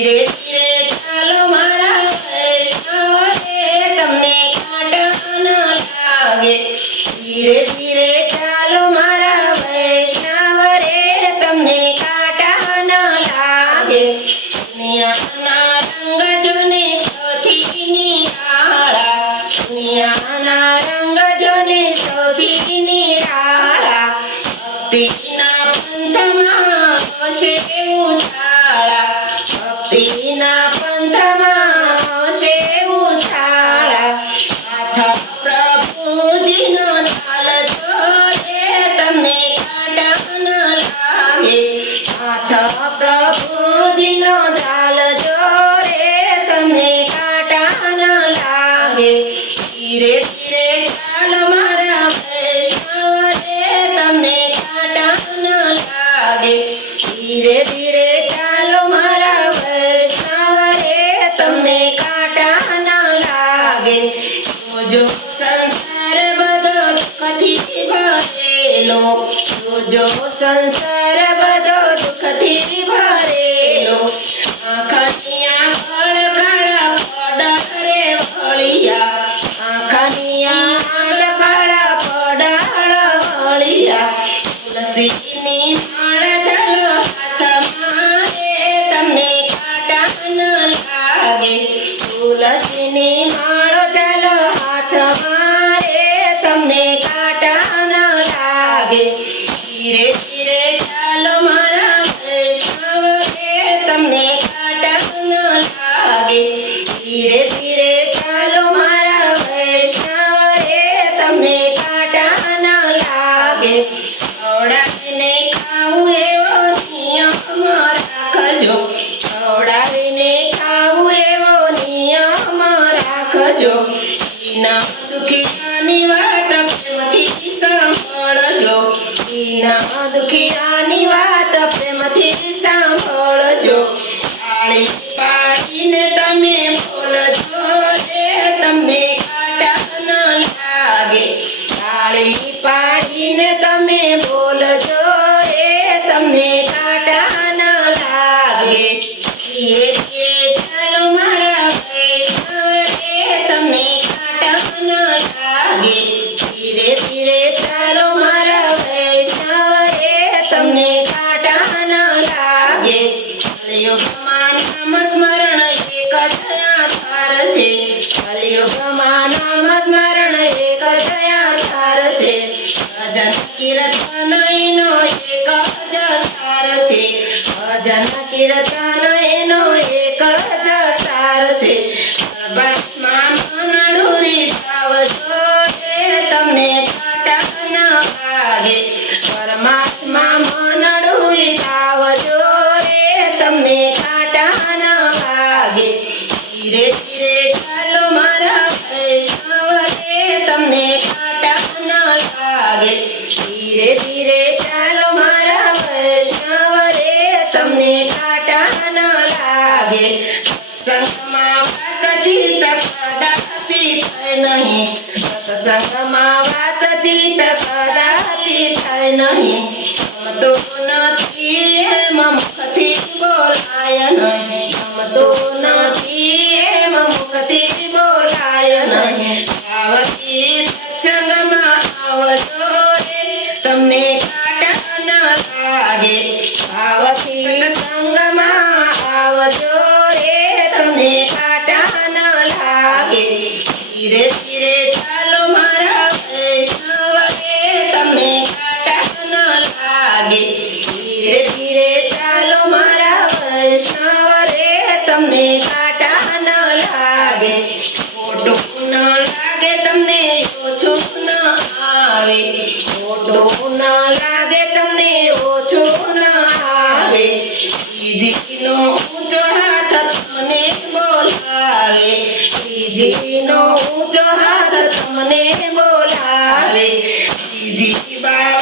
ધીરે ધીરે ચાલો મારા વૈષ્ણવ રે તમને કાંટા ન લાગે ધીરે ધીરે ચાલો મારા વૈષ્ણવ રે તમને કાંટા ન લાગે દુનિયાના રંગ જોને સૌથી નિરાળા દુનિયાના રંગ જોને સૌથી નિરાળા ભક્તિના પંથમાં છે ઉછાળા ભક્તિના પંથમાં છે ઉછાળા હાથ પ્રભુજીનો ચાલતો રે તમને કાંટા ન લાગે હાથ પ્રભુજીનો ચાલજો રે તમને કાંટા ન લાગે ધીરે ધીરે ચાલો મારા વૈષ્ણવ રે તમને કાંટા ન લાગે ધીરે ધીરે ચાલો મારા વૈષ્ણવ રે તમને કાંટા ન લાગે જો સંસાર બધો દુઃખથી ભરેલો જો સંસાર બધો દુઃખથી ભરેલો આંખની આંખળ કાળા પડે વળિયા આંખની આંખળ કાળા પડે વળિયા તુલસીની માળ ચાલો હાથમાં રે તમને કાંટા ન લાગે તુલસીની માળ ચાલો હાથમાં રે તમને કાંટા ન લાગે ધીરે ધીરે ચાલો મારા વૈષ્ણવ રે તમને કાંટા ન લાગે ધીરે ધીરે ચાલો મારા વૈષ્ણવ રે તમને કાંટા ન લાગે ખવડાવીને ખાવું એવો નિયમ રાખજો ખવડાવીને ખાવું એવો નિયમ રાખજો દીના દુખિયાની વાત પ્રેમથી સાંભળજો દીના દુખિયાની વાત પ્રેમથી સાંભળજો તાળી પાડીને તમે બોલજો રે તમને કાંટા ન લાગે તાળી પાડીને તમે બોલજો રે તમને કાંટા ન લાગે ધીરે ધીરે ચાલો મારા વૈષ્ણવ રે તમને કાંટા ન લાગે ધીરે ધીરે ચાલો મારા વૈષ્ણવ રે તમને કાંટા ન લાગે કલયુગમાં નામ સ્મરણ એક જ આધાર છે કલયુગમાં નામ સ્મરણ એક જ આધાર છે ભજન કીર્તન એનો એક જ સાર છે ભજન કીર્તન એનો એક જ સાર છે પરમાત્મા મન ડૂરી જાવજો રે તમને કાંટા ન લાગે પરમાત્મા મન ડૂરી જાવજો રે તમને કાંટા ન લાગે ધીરે ધીરે ચાલો મારા વૈષ્ણવ રે તમને કાંટા ન લાગે ધીરે ધીરે ચાલો મારા વૈષ્ણવ રે તમને કાંટા ન લાગે સત્સંગમાં વાતથી કદાપી થાય નહીં સત્સંગમાં વાતથી કદાપી થાય નહીં ગમતો નથી એમ મુખથી બોલાય નહીં ગમતો નથી એમ મુખથી બોલાય નહીં આવતી સત્સંગમાં આવજો રે તમને કાંટા ન લાગે આવતી સંગમાં આવજો રે તમને કાંટા ન લાગે ધીરે ધીરે ચાલો મારા વૈષ્ણવ રે તમને કાંટા ન લાગે ધીરે ધીરે ચાલો મારા વૈષ્ણવ રે તમને કાંટા ન લાગે ખોટું ન લાગે તમને ઓછું ન આવે ખોટું ન લાગે તમને ઓછું ન આવે શ્રીજીનો ઊંચો હાથ તમને બોલાવે શ્રીજીનો ઊંચો હાથ તમને બોલાવે શ્રીજી બાબા